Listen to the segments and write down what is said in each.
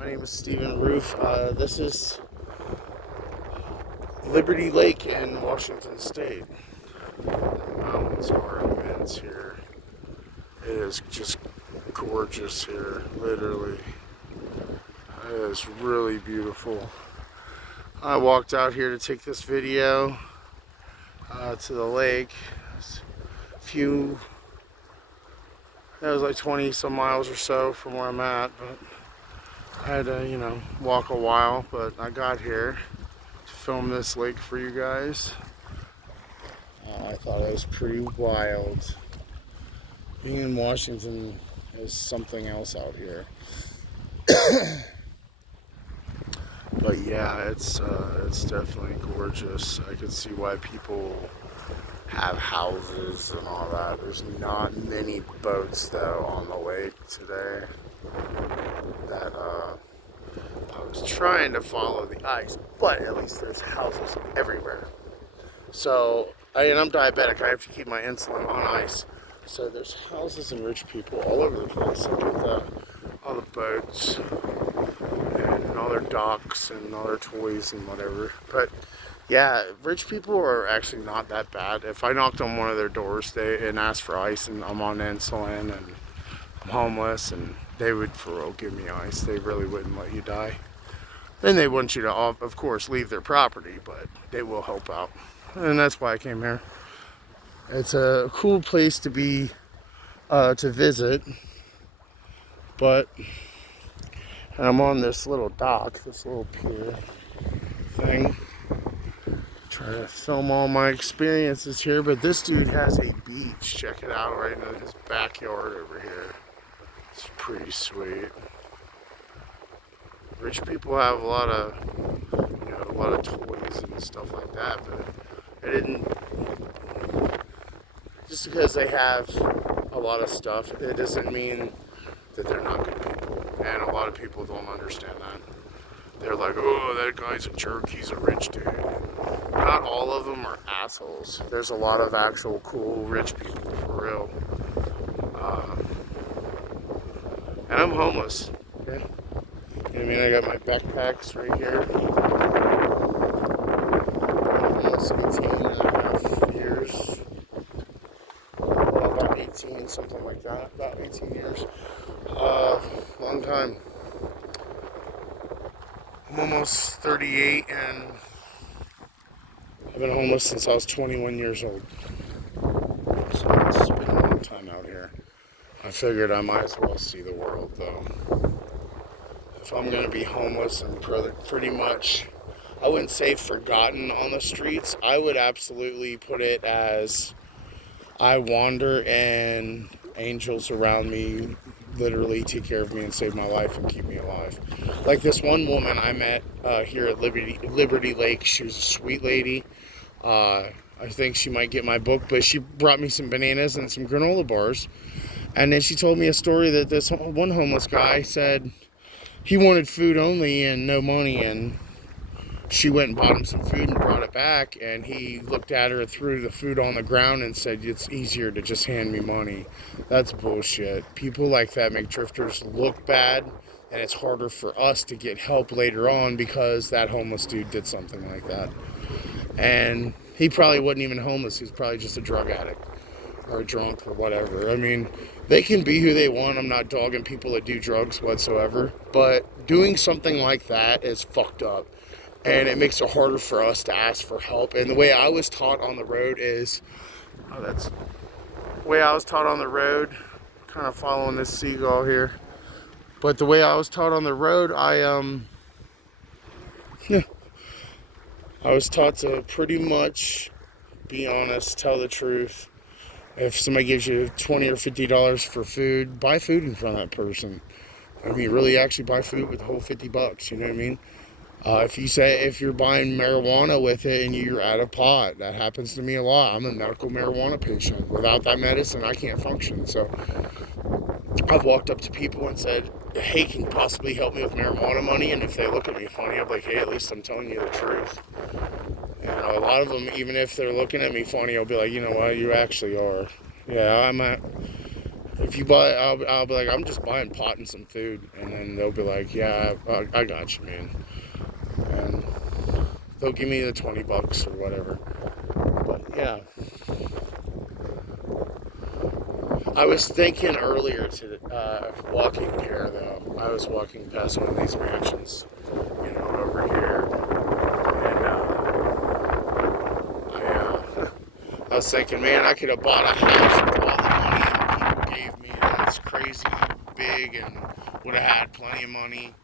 My name is Stephen Roof. This is Liberty Lake in Washington State. The mountains are immense here. It is just gorgeous here, literally. It is really beautiful. I walked out here to take this video to the lake. It was like 20 some miles or so from where I'm at, but I had to, walk a while, but I got here to film this lake for you guys. I thought it was pretty wild. Being in Washington is something else out here. But yeah, it's definitely gorgeous. I could see why people have houses and all that. There's not many boats though on the lake today. That I was trying to follow the ice, but at least there's houses everywhere. So, and I'm diabetic. I have to keep my insulin on ice. So there's houses and rich people all over the place. Look at all the boats and all their docks and all their toys and whatever. But yeah, rich people are actually not that bad. If I knocked on one of their doors and asked for ice and I'm on insulin and I'm homeless, and they would for real give me ice. They really wouldn't let you die. Then they want you to, of course, leave their property, but they will help out. And that's why I came here. It's a cool place to be, to visit. But I'm on this little dock, this little pier thing. Trying to film all my experiences here. But this dude has a beach. Check it out right in his backyard over here. It's pretty sweet. Rich people have a lot of toys and stuff like that, but just because they have a lot of stuff, it doesn't mean that they're not good people. And a lot of people don't understand that. They're like, oh, that guy's a jerk, he's a rich dude. And not all of them are assholes. There's a lot of actual cool rich people, for real. And I'm homeless. Okay? I mean, I got my backpacks right here. Almost 18 and a half years. Well, about 18, something like that. About 18 years. Long time. I'm almost 38 and I've been homeless since I was 21 years old. So it's been a long time out here. I figured I might as well see the world though. If I'm going to be homeless and pretty much, I wouldn't say forgotten on the streets. I would absolutely put it as I wander and angels around me literally take care of me and save my life and keep me alive. Like this one woman I met here at Liberty Lake. She was a sweet lady. I think she might get my book, but she brought me some bananas and some granola bars. And then she told me a story that this one homeless guy said he wanted food only and no money, and she went and bought him some food and brought it back, and he looked at her, threw the food on the ground and said, it's easier to just hand me money. That's bullshit. People like that make drifters look bad, and it's harder for us to get help later on because that homeless dude did something like that. And he probably wasn't even homeless. He was probably just a drug addict or a drunk or whatever. I mean, they can be who they want. I'm not dogging people that do drugs whatsoever, but doing something like that is fucked up. And it makes it harder for us to ask for help. And the way I was taught on the road is, the way I was taught on the road, kind of following this seagull here. But the way I was taught on the road, I was taught to pretty much be honest, tell the truth. If somebody gives you $20 or $50 for food, buy food in front of that person. I mean, really actually buy food with the whole $50, you know what I mean? If you're buying marijuana with it and you're at a pot, that happens to me a lot. I'm a medical marijuana patient. Without that medicine, I can't function. So I've walked up to people and said, hey, can you possibly help me with marijuana money? And if they look at me funny, I'm like, hey, at least I'm telling you the truth. And a lot of them, even if they're looking at me funny, I'll be like, you know what, you actually are. Yeah, If you buy, I'll be like, I'm just buying pot and some food, and then they'll be like, yeah, I got you, man, and they'll give me the $20 or whatever. But yeah, I was thinking earlier to walking here though. I was walking past one of these mansions, over here, and I was thinking, man, I could have bought a house with all the money that people gave me. That's crazy big, and would have had plenty of money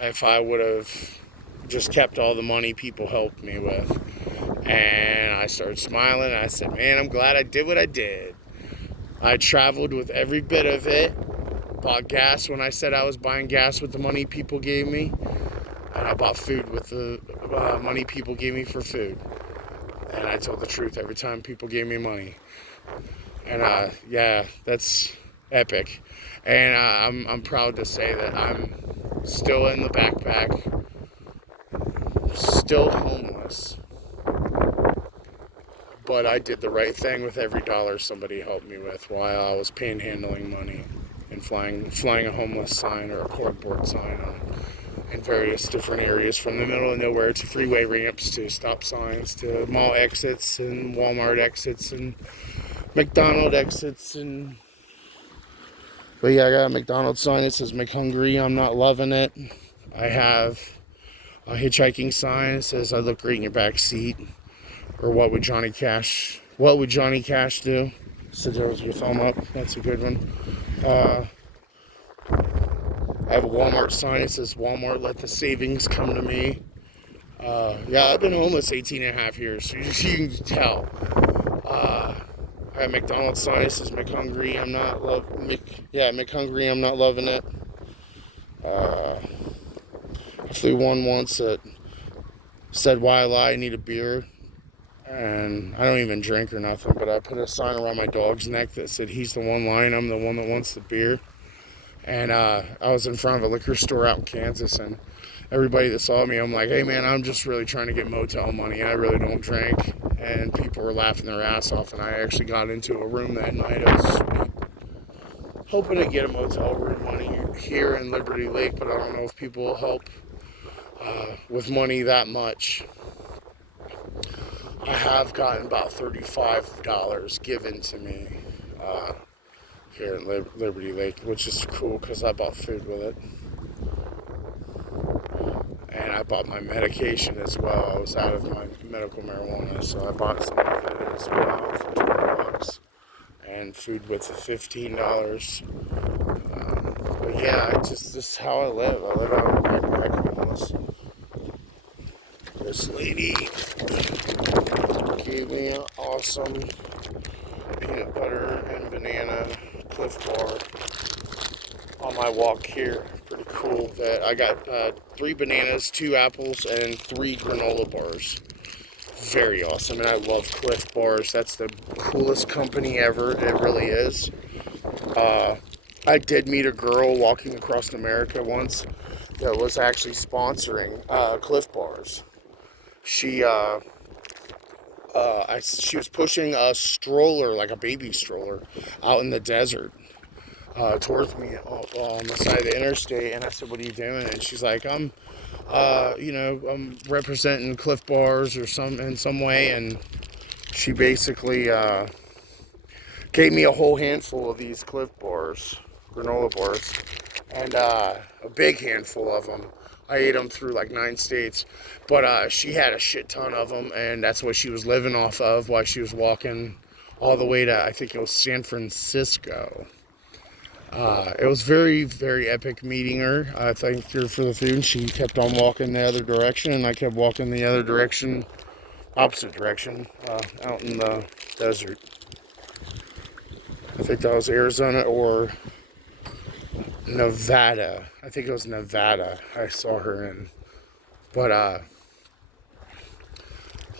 if I would have just kept all the money people helped me with. And I started smiling, and I said, man, I'm glad I did what I did. I traveled with every bit of it, bought gas when I said I was buying gas with the money people gave me, and I bought food with the money people gave me for food. And I told the truth every time people gave me money. And yeah, that's epic. And I'm proud to say that I'm still in the backpack, still homeless. But I did the right thing with every dollar somebody helped me with while I was panhandling money and flying a homeless sign or a cardboard sign in various different areas, from the middle of nowhere to freeway ramps to stop signs to mall exits and Walmart exits and McDonald's exits. But yeah, I got a McDonald's sign that says McHungry, I'm not loving it. I have a hitchhiking sign that says I look great in your back seat. Or what would Johnny Cash do? So there's your thumb up. That's a good one. I have a Walmart sign that says Walmart, let the savings come to me. Yeah, I've been homeless 18 and a half years, so you can tell. I have a McDonald's sign that says McHungry, I'm not McHungry, I'm not loving it. I flew one once that said, why lie, I need a beer. And I don't even drink or nothing, but I put a sign around my dog's neck that said, he's the one lying, I'm the one that wants the beer. And I was in front of a liquor store out in Kansas, and everybody that saw me, I'm like, hey man, I'm just really trying to get motel money, I really don't drink. And people were laughing their ass off, and I actually got into a room that night. It was sweet. Hoping to get a motel room money here in Liberty Lake, but I don't know if people will help with money that much. I have gotten about $35 given to me here in Liberty Lake, which is cool because I bought food with it. And I bought my medication as well. I was out of my medical marijuana, so I bought some of it as well for $20. And food with the $15. But yeah, this is how I live. I live out of a backpack homeless. This lady gave me an awesome peanut butter and banana Cliff Bar on my walk here. Pretty cool that I got 3 bananas, 2 apples, and 3 granola bars. Very awesome, and I love Cliff Bars. That's the coolest company ever. It really is. I did meet a girl walking across America once that was actually sponsoring Cliff Bars. She was pushing a stroller, like a baby stroller, out in the desert towards me on the side of the interstate. And I said, what are you doing? And she's like, I'm representing Cliff Bars or in some way. And she basically gave me a whole handful of these Cliff Bars, granola bars, and a big handful of them. I ate them through like 9 states, but she had a shit ton of them, and that's what she was living off of while she was walking all the way to, I think it was San Francisco. It was very, very epic meeting her. I thanked her for the food, and she kept on walking the other direction, and I kept walking the other direction, opposite direction, out in the desert. I think that was Arizona or Nevada. I think it was Nevada I saw her in. But,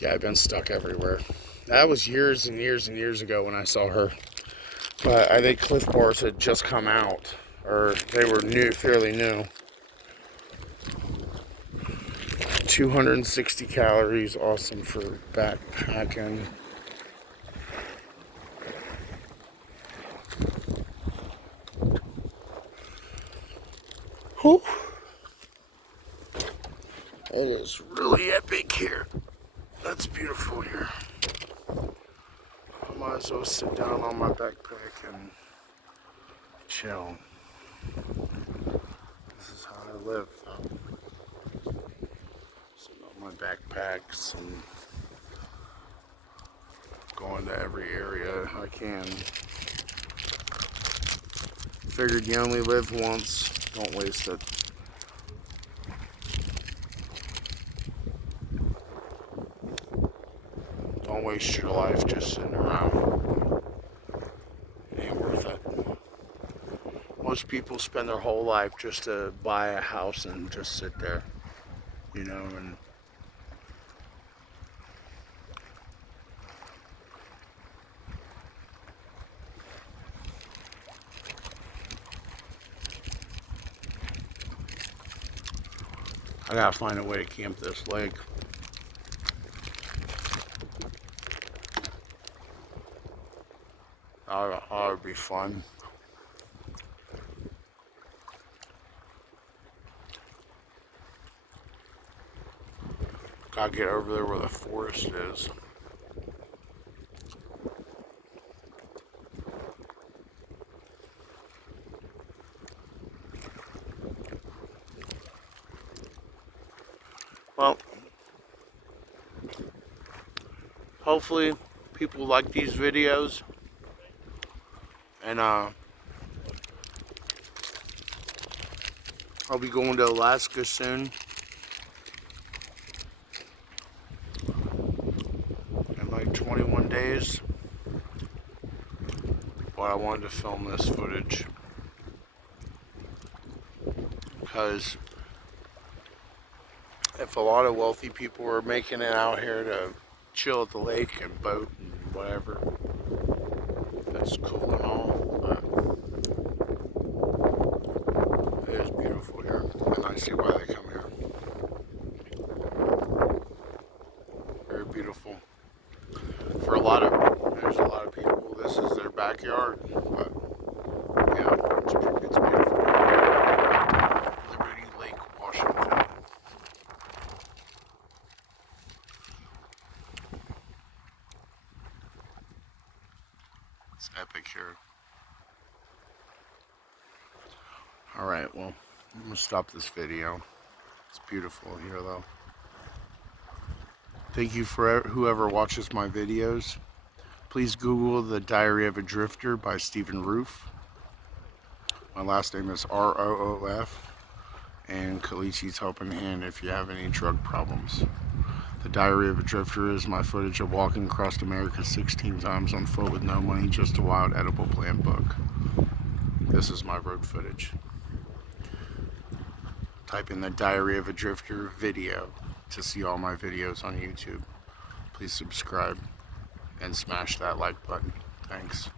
yeah, I've been stuck everywhere. That was years and years and years ago when I saw her. But I think Cliff Bars had just come out. Or they were new, fairly new. 260 calories, awesome for backpacking. It is really epic here. That's beautiful here. I might as well sit down on my backpack and chill. This is how I live, though. Sitting on my backpacks and going to every area I can. Figured you only live once, don't waste it. Don't waste your life just sitting around. It ain't worth it. Most people spend their whole life just to buy a house and just sit there, you know, and I gotta find a way to camp this lake. That would be fun. Gotta get over there where the forest is. Well, hopefully people like these videos, and I'll be going to Alaska soon. In like 21 days. But I wanted to film this footage because if a lot of wealthy people are making it out here to chill at the lake and boat and whatever, that's cool and all, but it is beautiful here, and I see why they come here. Very beautiful. For there's a lot of people, this is their backyard, but yeah, it's beautiful. Liberty Lake, Washington. It's epic here. Alright, well, I'm going to stop this video. It's beautiful here, though. Thank you for whoever watches my videos. Please Google The Diary of a Drifter by Stephen Roof. My last name is R-O-O-F. And Kalichi's helping hand if you have any drug problems. The Diary of a Drifter is my footage of walking across America 16 times on foot with no money, just a wild edible plant book. This is my road footage. Type in The Diary of a Drifter video to see all my videos on YouTube. Please subscribe and smash that like button. Thanks.